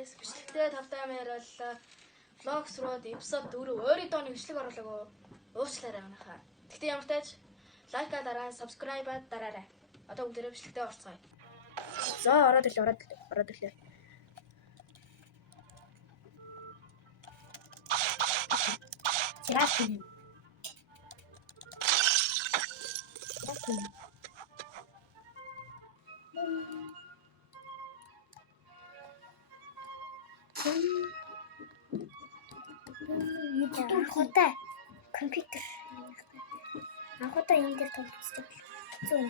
guys. Бичлэгтээ тавтай юм яриаллаа. Vlogs руу episode 4 өөрийнхөө нэг бичлэг оруулаагүй. Уучлаарай манайхаа. Тэгтээ ямар тааж лайка дараа, subscribe дараарай. Одоо бүгдээрээ бичлэгтээ орцгоё. За ороод ирлээ. Чираач. YouTube хотой компьютер анхудаа энэ дээр тоглоцдог. Зүүн.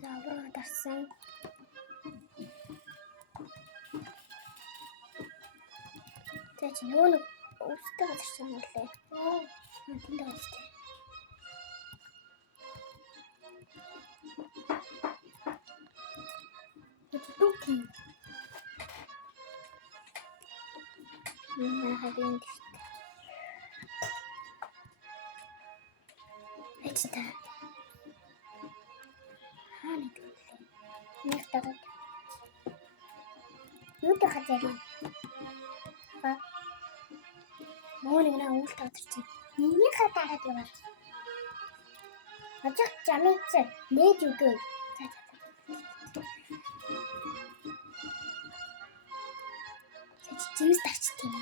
Завраа дарсан. Тэч нөгөө нэг өвстэй газар юм лээ. Тэнд байгаа. Туки. Харин эцта. Хаана гэдэг. Нэг тагад. Юу та хатяри. Мооныг наа уул тавчирч. Миний хатагаад яваад. Ажиг жамиц нээж үгүй. Жимс тавчт юм.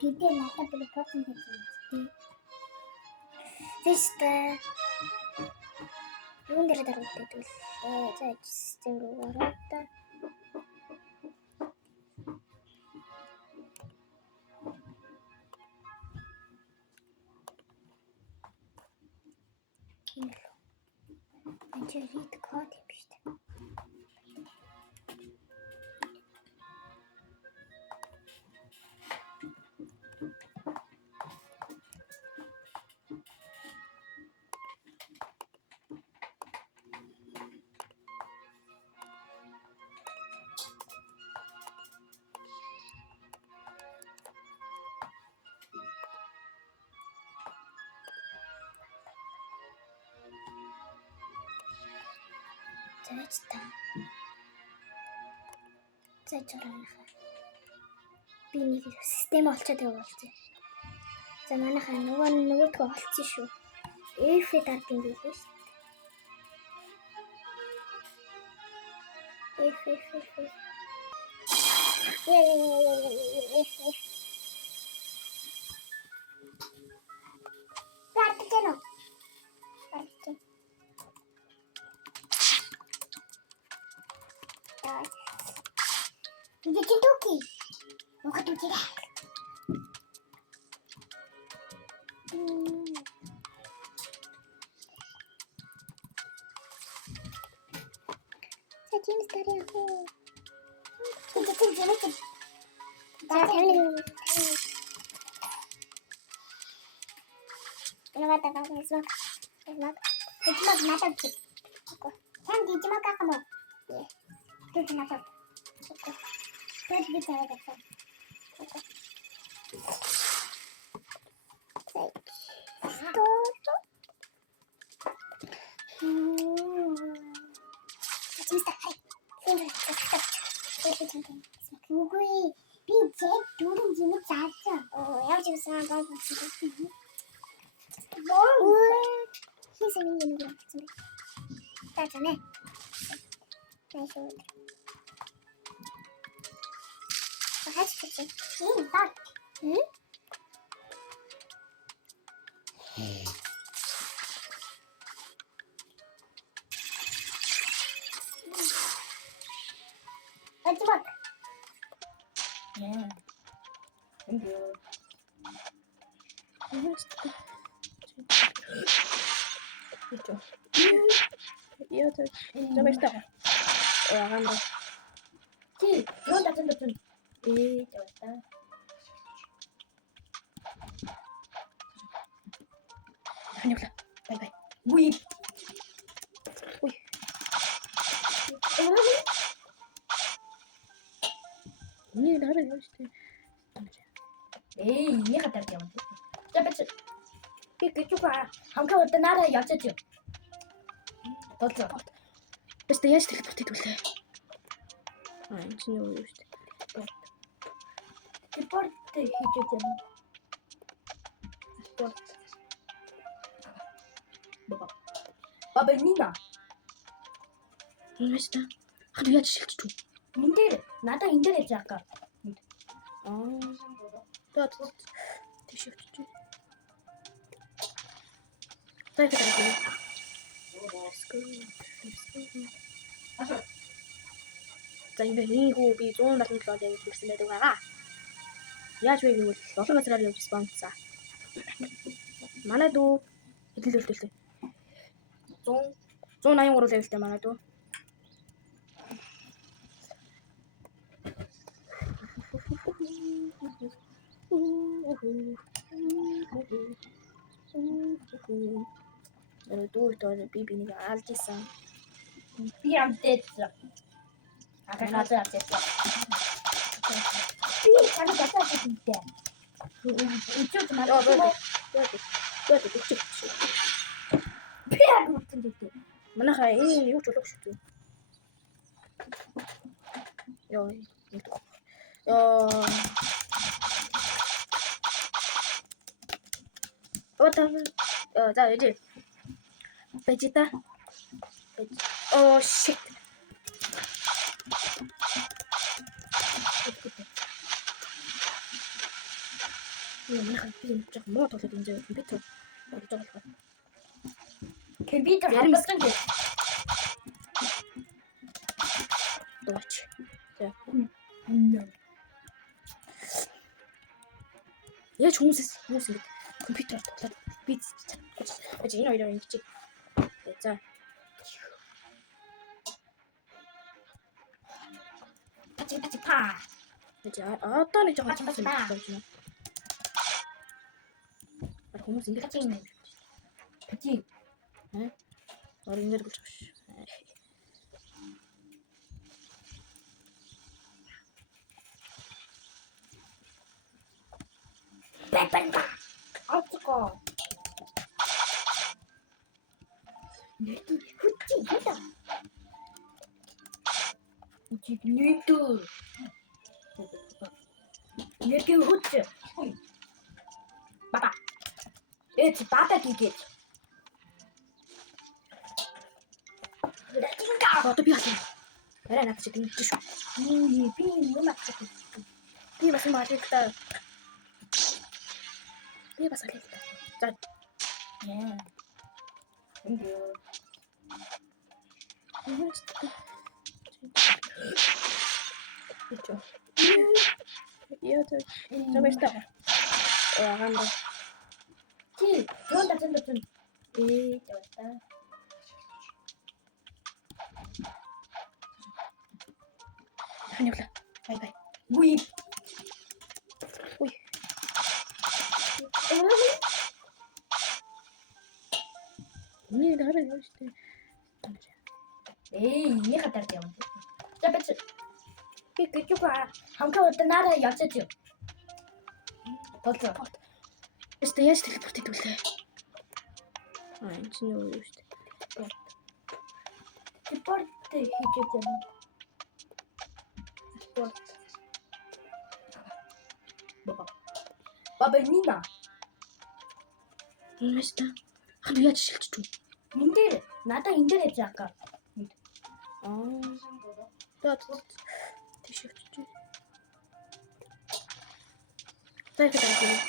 Гэдэг надад телефон хийсэн. Тэстэ. Юун дээр дарагддаг вэ? За систем руу ороод. Анчаарид код юм шүү дээ. За чараанаха. Би нэг систем олцоод явуулчих. За манайхаа нөгөөдгөө олцсон шүү. F дардын билээ шүү. F. Партикено. Где туки? Ну-ка туки. Зачем старый охот? Ты. Да, ну вот так вот смог. Ты надо идти. Там иди мака кому. Тут надо. Тут битая такая. Үгүй би зэт дөрөв жимэг заасан. Яаж юусан бай болсон. Хийсэн юм нэг юм гэсэн. Таацаа. Найшгүй. Хаач чи. Баг. Ачмак. Yeah. Thank you. Ito. Ito. Sabay ito. Ganda. Si, yun, tatun. Ito. Ano ka? Bye. Uy. Nie, nawet jeszcze. Ini kata dia macam. Tapi kita хамkaa удаанаараа явж байгаа юм. Толцоо. Бэстэ яаж телепорт хийдвүлээ? Энэ чинь юу вэ? Телепорт хийж байгаа юм. Телепорт. Баба Нина. Энэ ч хад яаж шилжиж үү? Энэ дээр надаа энэ дээр яж байгаа. Тот тийш явчих. Зайх гэдэг. За энэ хүү би 177 яг хэлсэн байдаг байгаа. Яаж вэ гэвэл олон газраар явж спонсорсан. Манай дүү хэдэн лөлтөлтэй? 183 левелтэй манай дүү. Дүүтөө би бинийг алж исэн. Би амтэт. Агаагаа амтэт. Би чамд татаа хийдээ. Үчиг надад би амтэт гэдэг. Манайхаа энэ юу ч болоогүй шүү дээ. Йоо. За иди. Vegeta. Oh shit. Манайхаа би жоо муу тоглоод энэ компьютер болж байгаа болохоор. Компьютер харагдсан гэж. Дууч. За. Яаж хүмүүс ингэ компьютер тоглоод би энэ хоёроо ингэ чи. За. Па. За одоо нэг жоохон цаас юм болж байна. Хүмүүс ингэ Пати. Ор ингэ болж байгаа ш. Бэбэнга. Аутко. Нэту хүчи хэта. Үчиг нэту. Нэту хүчи. Баба. Эц бата гигэт. Латинга. Одоо би хасна. Арай наад чи тийм шүү. Би юм ачиж. Би бас маалигтай. Би бас алигтай. За. Яа. Эндээ. Ичо. Яа тэ. Замэста. Ганда. Чи, зонда. Тавта. Ханьяла. Бай. Уй. Не, давай ёсти. Ini kata dia macam. Tapi kita juga хамkaa удаанаараа явж байгаа юм. Толцоо. Бэстэ яаж телепорт хийдвүлээ? Энэ чинь юу вэ? Телепорт хийж байгаа юм. Телепорт. Баба Нина. Энэ ч хад яаж шилжиж үү? Энэ дээр надаа энэ дээр яж байгаа. Тот тийш явчих. Зайх гэдэг.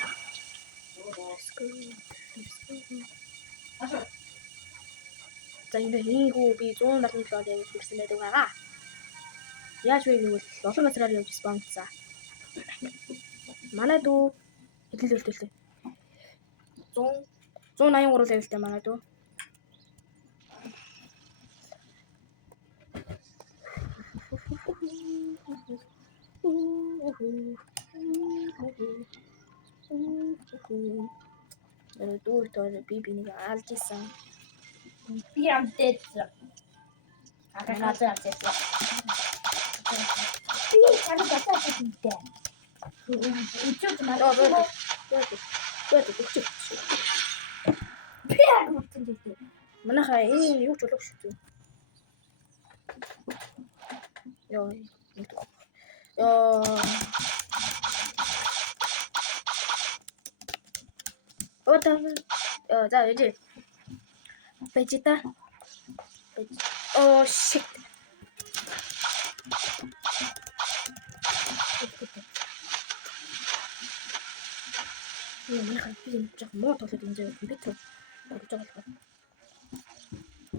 За энэ хүү би 177 яг хэлсэн байдаг байгаа. Яаж вэ гэвэл олон газраар явж спонсорсан. Манай дүү хэдэн лөлтөлтэй? 183 левелтэй манай дүү. Дүүтөө би бинийг алж исэн. Би амтэт. Агаагаа амтэт. Би чамд татаа хийдээ. Үчиж Яа, надад бод өгч. пиар утсан дээ. Манайхаа энэ юу ч болоогүй шүү дээ. Яа. За иди. Vegeta. Oh shit. Манайхаа би жоо муу тоглоод энэ зөө компьютер болж байгаа л.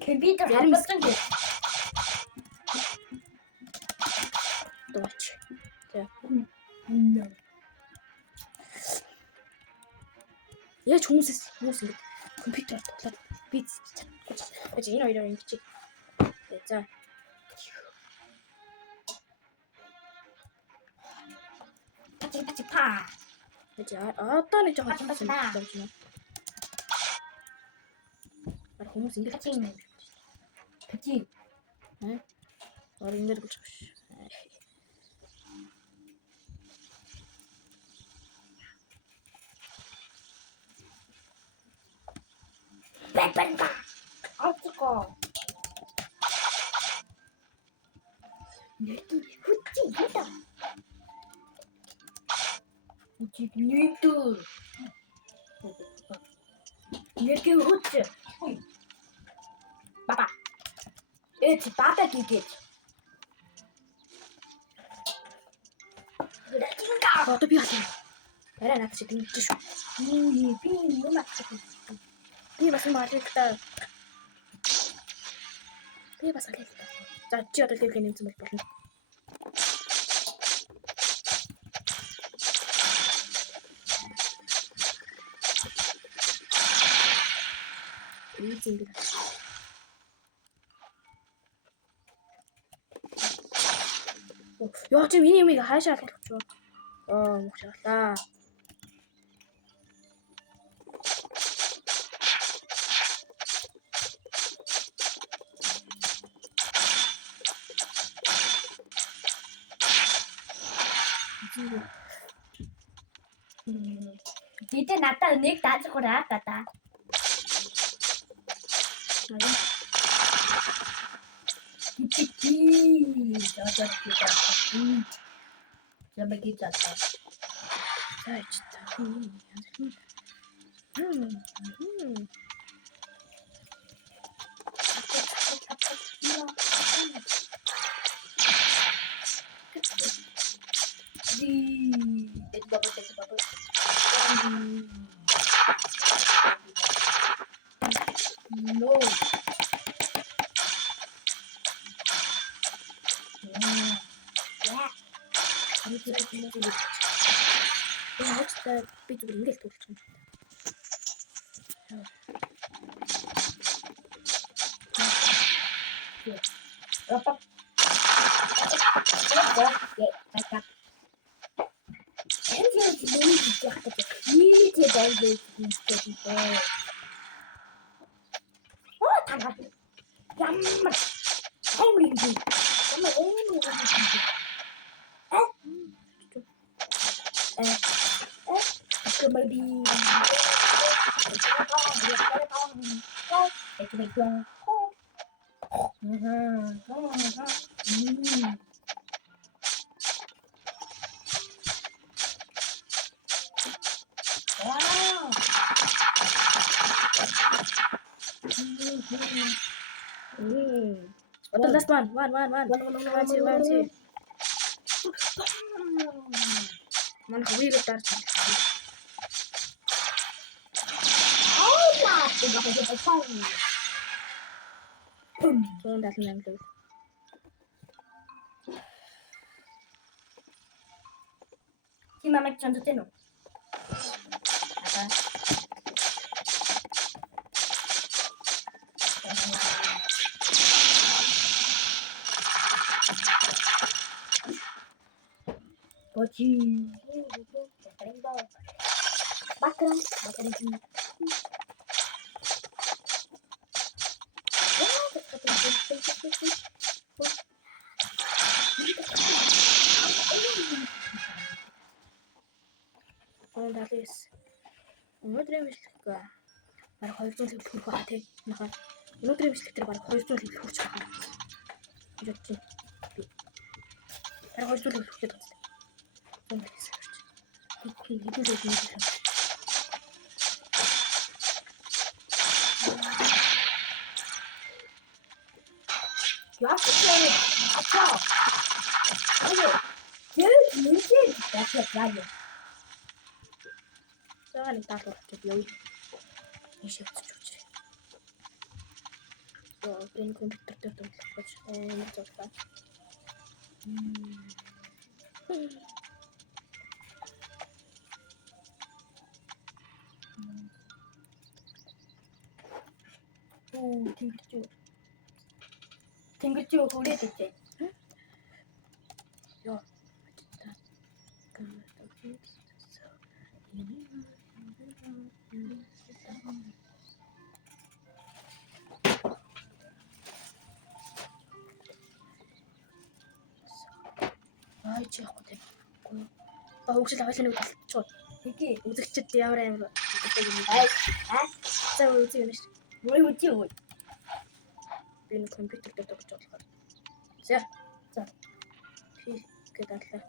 Компьютер хамгаалсан дээ. Дууч. За. Яаж хүмүүс ингэ компьютер тоглоод би энэ хоёроо ингэ. За. Па. Одоо нэг жоохон хүмүүс байна. Хүмүүс ингэ Пати. Ор ингэ болж байгаа ш. Бэбэнга. Аутко. Хүчи гита. Хүчи нэту. Нэрки хүчи. Баба. Эт бата гигит. Одоо би хасаа. Арай наад чи дэмж шүү. Би юм ачиж. Би бас юм алигтай. Би бас алигтай. За чи одоо левел нэмсэн бол болно. Эцэг. Яа чи миний юмыг хаашаа алгах вэ? Мухшаалаа. Дите надад нэг дааж гураа тата. Чи жаа Замаги тата. Сайчта. No. Яачтай би зүгээр ингээл туулчих юм. Apa? The last one. One, two. Man, we will start. That's the Si mama echando teno. Pochi. Bakram. Yes. Өнөөдрийн бичлэггүй. Бараг 200 level хүрэх байгаа тийм. Нахаа. Өнөөдрийн бичлэг дээр бараг 200 level хүрч байгаа. Жодч. Би. Бараг 200 level хүрэх гэдэг. Зүүн хэлсэн гэж. Хэдэн level юм бэ? Яагаад атаа? Айё. Зэрэг нэмжээ дахиад яа. Заагаад нэг даалгавар авчих явъя. Ийшээ буцаж үчирээ. Энэ компьютер дээр тоглох гэж нэг зурглаа. Тэнгэрч юу хүрээд ичээ. Яа. Ай чи яах вэ? Хөгжил аваад нэг болчихоо. Хиги Үзэгчд ямар амар гэдэг юм бэ? За үзье юм шиг. мөр үгүй. Би нэг компьютер дээр тоглож болохоор. За. Пи гэдэг аллаа.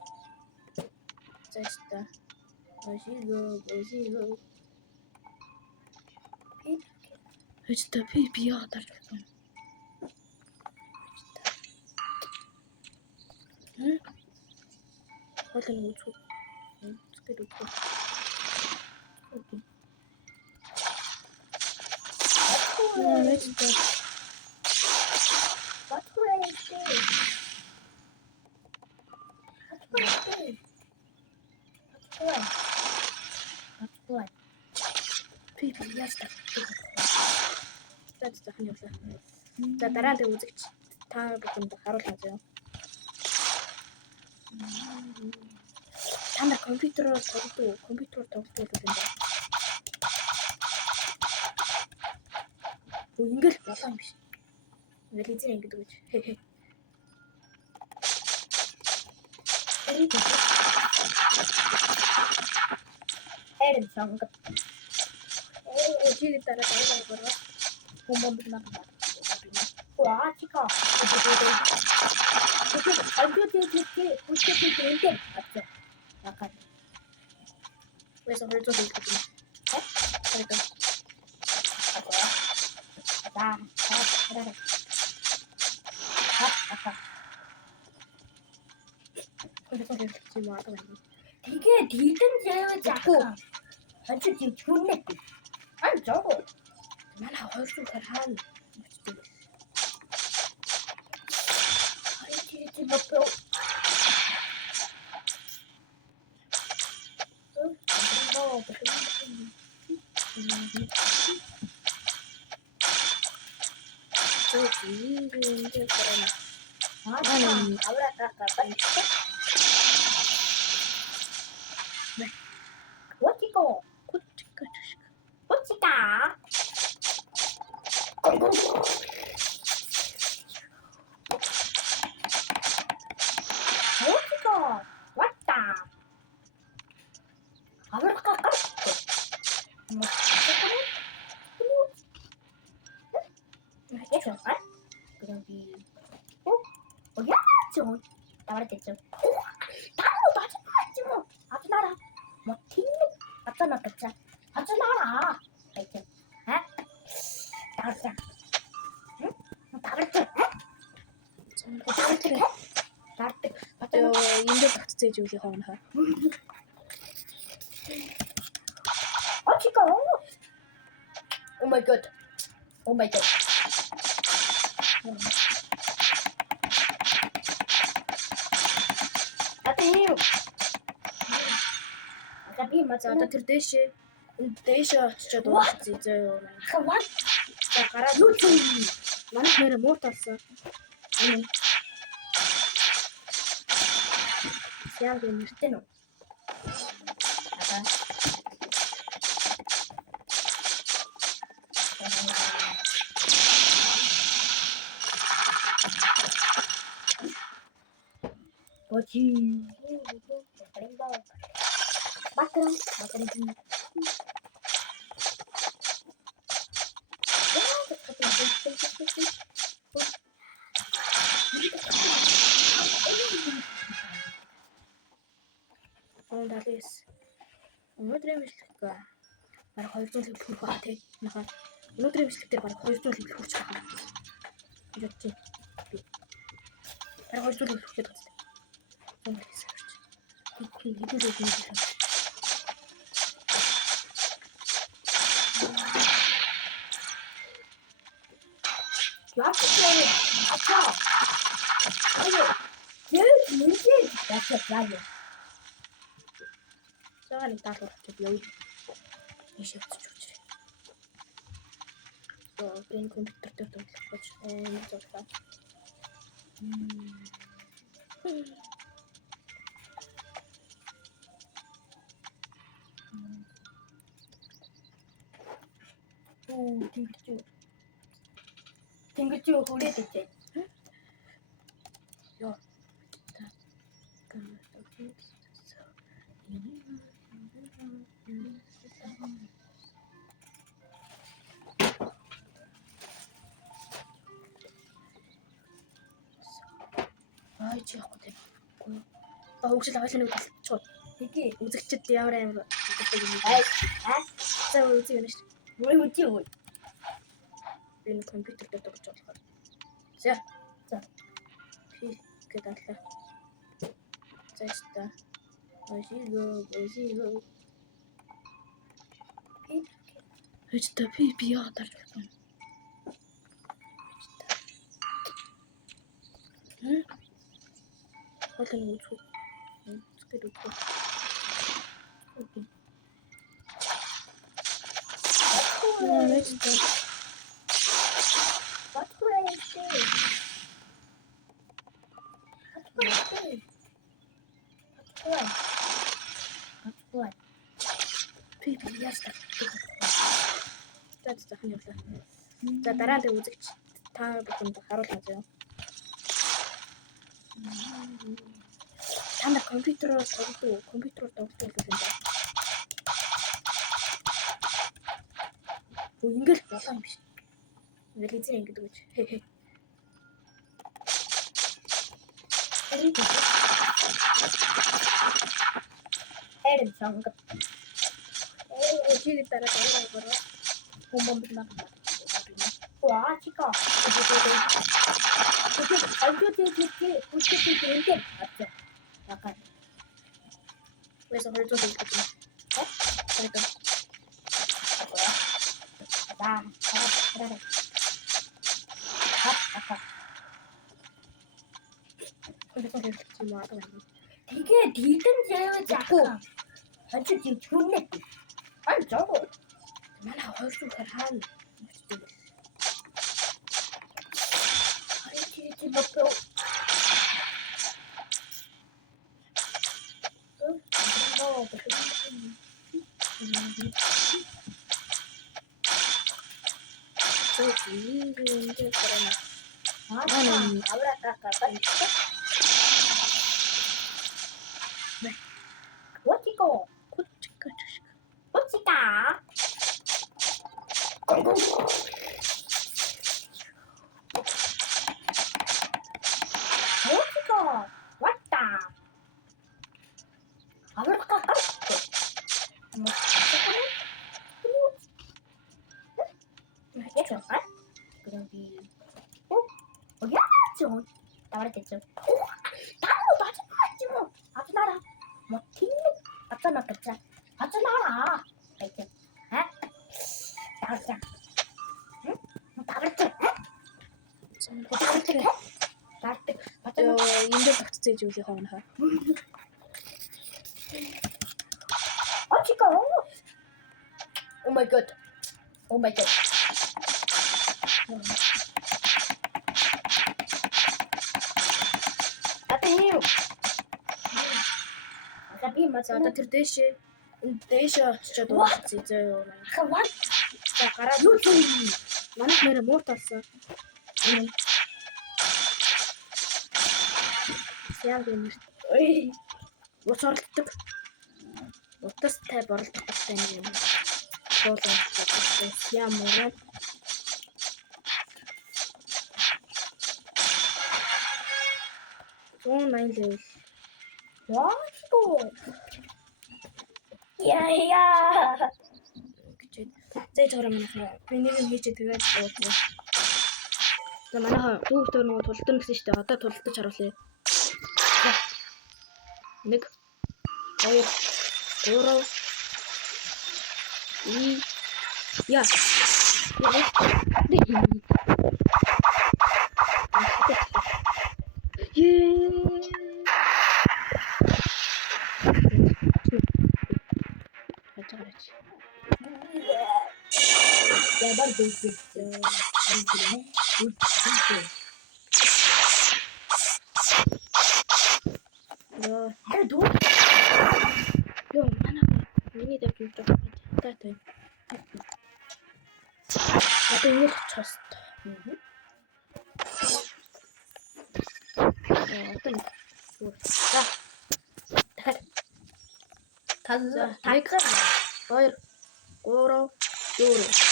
За. Ожиго. Би яа дарж байна. Хоолой нь үзгүй. Үзгээд. What will I say? Би ястаа. За хань явлаа. За дараа нь үзэгч та бүхэнд харуулна зөө. Та нар компьютероор тоглодог юм байна. Ингээл болоо юм биш. Ингээл эзэн ингэдэг гэж. Эрен сонго. Чи дараа гараа. Бомб наа. Уаачика. Үгүй Яагаад? Вэс орой зөө гэдэг юм. Харин Тэгээ дийдэн зээвэ заахгүй. Хажууд юм хүннэ. Аа жоо. манай 200 хаана очдөг. Харин мото. Whatiko? Whatika? Whatiko? Whatta? Amerika kasto. Eso, ¿eh? Pero oh ya, cuma. Tahu tak cuma? Tahu tak cuma? Apa nara? Mati. Apa nak kerja? Apa nara? Baik. Hah? Tahu tak? Tahu tak? Tahu tak? Энд дээр тогтцээж үгүй хоогно хаа. Очико. Oh my god. Oh my god. Атим. Атим За одоо тэр дээшээ очичоод уучих зөө. Хаваа. За гараад Юу ч юм. манайх нэрэ муут болсон. Яа гэмэртэй нөө. Бочи. Бат. 그럼 맞아요. Далээс өнөөдрийн мэдлэг бараг 200 лиг хүрэх баа тий. Яхаа өнөөдрийн мэдлэг дээр бараг 200 лиг хүрч байгаа. Юу тий. Бараг 200 лиг хүрэхэд байна. Өнөөдрээс хүрч. Хэдэн лиг юм бэ? 야채 아차. 아니 제일 문제 야채 야채. Цагаан нэг даалгавар авчиад явъя. Ийш явчих гэж. Энэ компьютер дээр тоглох гэж нэг зурглаа. 댕글쥐 호래됐지. Яа. Ай чи яахгүй тийм. Хөгжил аваалын үг болчихоо. 이게 Үзэгчд ямар амар гэдэг юм бэ? За үзье юм шүү. 왜 웃지? Энэ компьютер дээр тоглож болохоор. За. Пи гэдэг аллаа. За яста. Ожиго. Хэвчтэй пи яа дарж байна. Хоолны үзүү. Үзгээд үзээ. Окей. Нэчтэй. Пи яста. За хань явлаа. За дараа нь үзэгч та бүхэнд харуулна зөө. Та нар компьютероор тоглох юм байна. Ингээл болоо юм биш. Ингээл эзэн ингэдэг гэж. 애를 정글. Ожиг дараа гараа. Бомб на. 와, 치카. 이게 알조제지 우체국인데 맞죠? 약간 그래서 헐줘도 있거든요. 그러니까 뭐야? 나 그래. 아까 그래서 지금 와도 왔네. 되게 니든 제외지 않고 아주 지금 좋네. 아니 저거 나나 헐좀 한. 아니 먹고 ahora acá. Chico. Chica. Chico. 왔다. ahora acá. 그러기 어디야 좀 나와랬겠죠. 나도 나지 뭐 아주 나라 뭐 팀이 아까 나겠지 아주 나라 이렇게 나왔자 응 나왔지 나왔지 나왔지 맞아 인들 박수제 주지 하나. 치카 오 마이 갓 За тэр дээшээ очичоод уулзъя зөө. Хаваа. За гараад юу манайх нэрэ муут болсон. Яа гэнэ. Ой. Уцорлдог. Утастай боролдох гэсэн юм. Боолоо ямар 180 level. Wow. Яа. гэж. Зээж гараа манайхаа. Би нэг юм хийчихэд тэгээд боолоо. За манайхаа дүүхтөр нөгөө тултар гэсэн штэ. Одоо тултаж харуулъя. 1 2 3 Я. Я бар дүүтэй. Харин дүү. Ёо, манайхаа миний дэвтэр жоо. Таатай. Одоо ингэж част. Одоо нэг. За. Дахиад. Таза. 1 2 3 4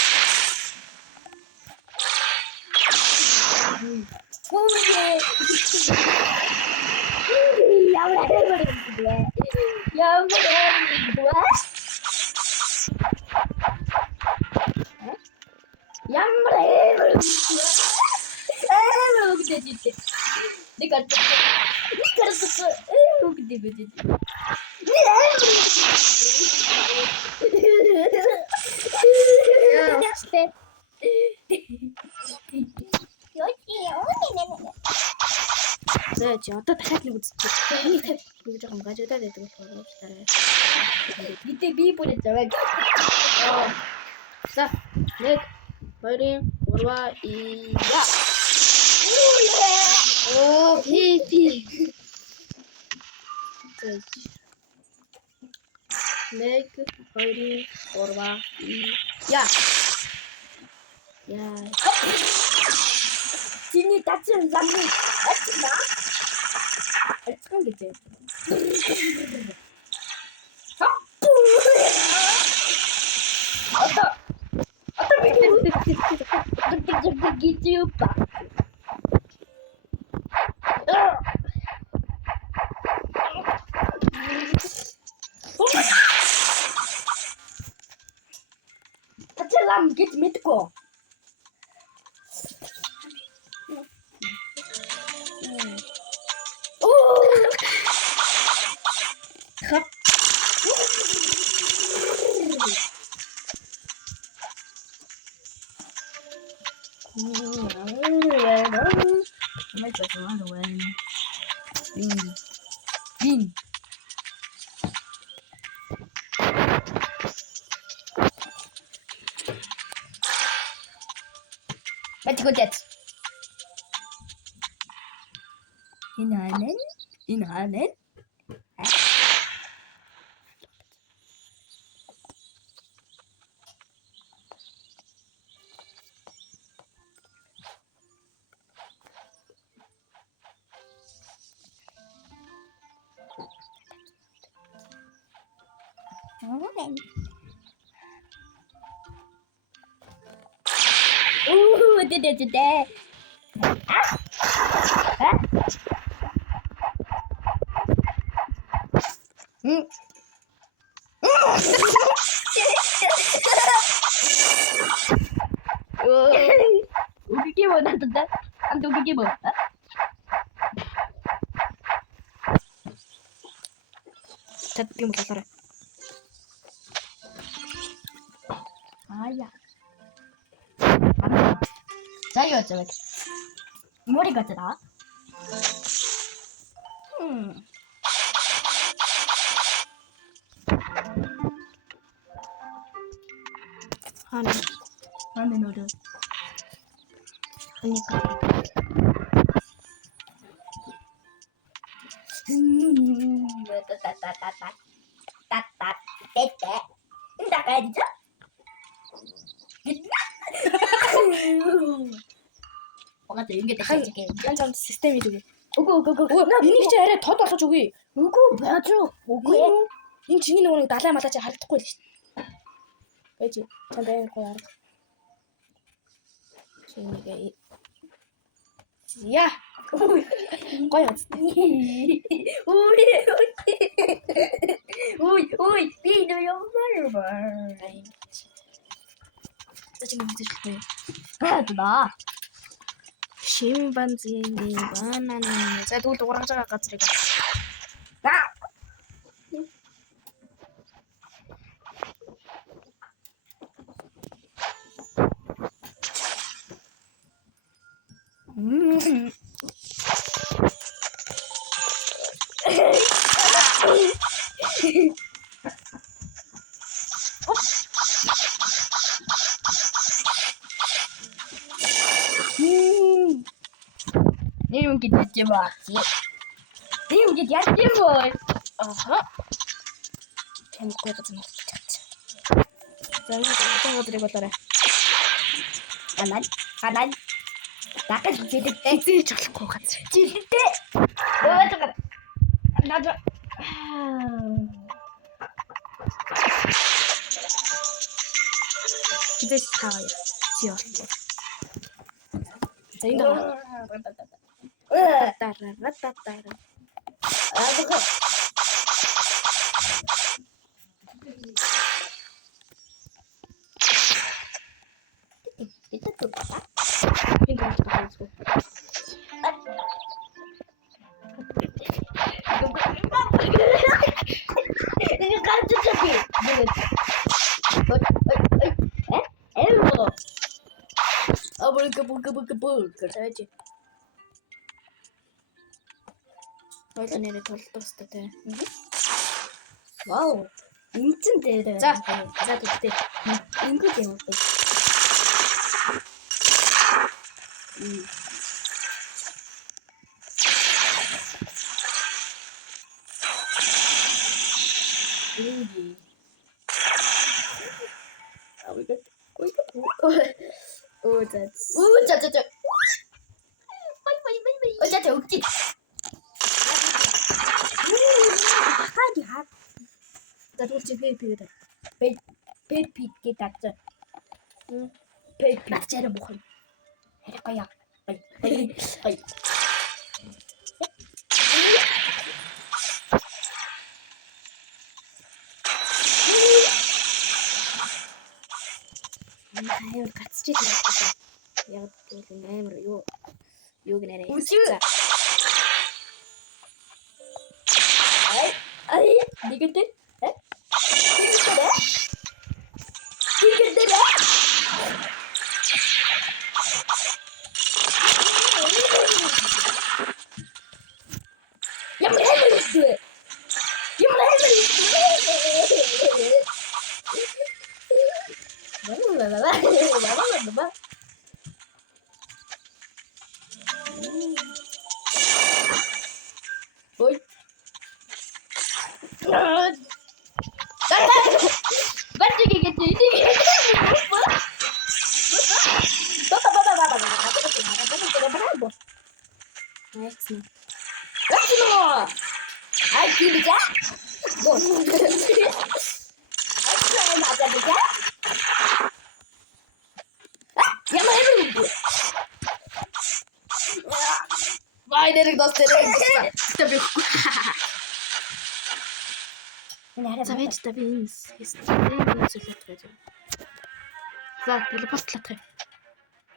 Хөөе. Ямар хэрэг За чи одоо дахиад нэг үзчих. Энийг дахиад нэг жоохон гажуудаад байдаг болохоор уучлаарай. Гэтэ би бүр заваг. За 1 2 3 я. Оо пи. За 1 2 3 я. Я. Чиний дацсан ламны ачна. Ачсан гэж. Одоо би гитюпа. Тацлам гит мэдгүй. Let's go get. In Hanen. Did it today. Ugi mo na tada. Ang ugi mo. Tad юм болоорой. 아야. 자요 저기. 머리 같더라. 하늘 노래. 그러니까 따따따따따따따 떼떼. 나가야죠? 뭐가 또 연결돼 있지? 한참 시스템이 되게. 오고. Энийг чи арай тод болгож өгье. 오고 맞아. 오고. Энэ чиний нөгөө нэг далай малаа чи харагдахгүй л шүү дээ. Байж чам байн гоё арга. Чинийгээ яа. Гоё аз. Ой, би нөө ямар. Зачем мэдчихгүй. Аа. Шимпанзиний бананы. За тэгвэл дуурайж байгаа газрыг. Ийм гэж юм аа. Ийм гэж яах юм бэ? Аха. Тэмгүй газар мартчих. За энэ газрыг болоорой. Ханаа. Дахиж жилдээ Эзэж болохгүй газар. жилдээ. Өөдөө. Наад. Эзэж таа. Чи болчих. За энэ Тарарарарара. Аа. Энэ таарч байгаа. Энэ гарч чипи. Эво. Абулгабулгабулгабул гэж. Хоёул нэрээ толдоостой те. Вау. Инцэн дээр. За тэгтээ. Ингүү юм уу? Oh, that's. За. Ой, за өгч. Хади хаа. За тэгвэл чи пип гэдэг. Пепи гэдэг. Пепи. Начаараа бухай. Харахгүй яа. Бай. Амар гацчих хэрэгтэй. Яг гэвэл амар юу гэнэ. Үгүй. Ай, нэгэнтэй. Нэгэнтэй. Ямар хэлээ. Ой. Вай дэрэг достэрэг. Тэбэ. За вэж та бинс. Хэлэлт байж. За телепортлах.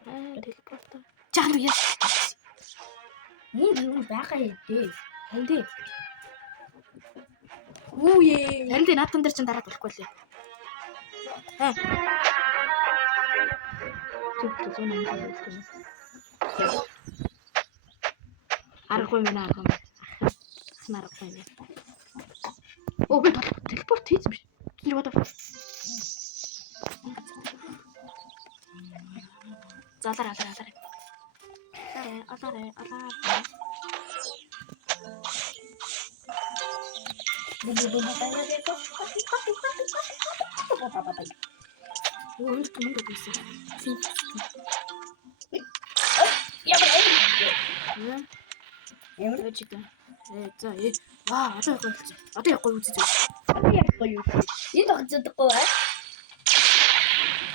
Телепорт. Чаан яа. Ийм байхаа дээ. Хэнди. Үе. Хэнди наатан дээр чинь дараад болохгүй лээ. Зүгт зүүн юм байна. Аргагүй минь арга. Ахнарахгүй юм. Оо би телепорт хийсэн биш. Тэр бодоо. Залар. Оо энэ юм уу гэсэн. Ямар Логик. За ваа одоо явах болсон. Одоо явахгүй үзэж байна. Одоо яахгүй юу? Энэ тогтцодохгүй аа.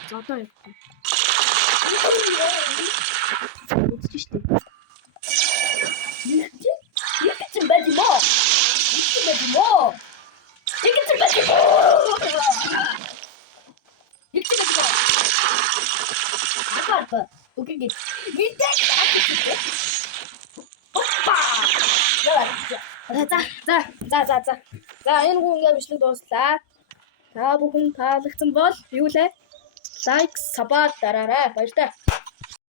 За одоо явахгүй. Үзэж штеп. Ихэвчлэн байж моо. Апа. Окей. Видээ. Опа. За энэ хүн ингээ бичлэг дууслаа. Та бүхэн таалагдсан бол юу лээ? Лайк, сабаар дараарай. Баяртай.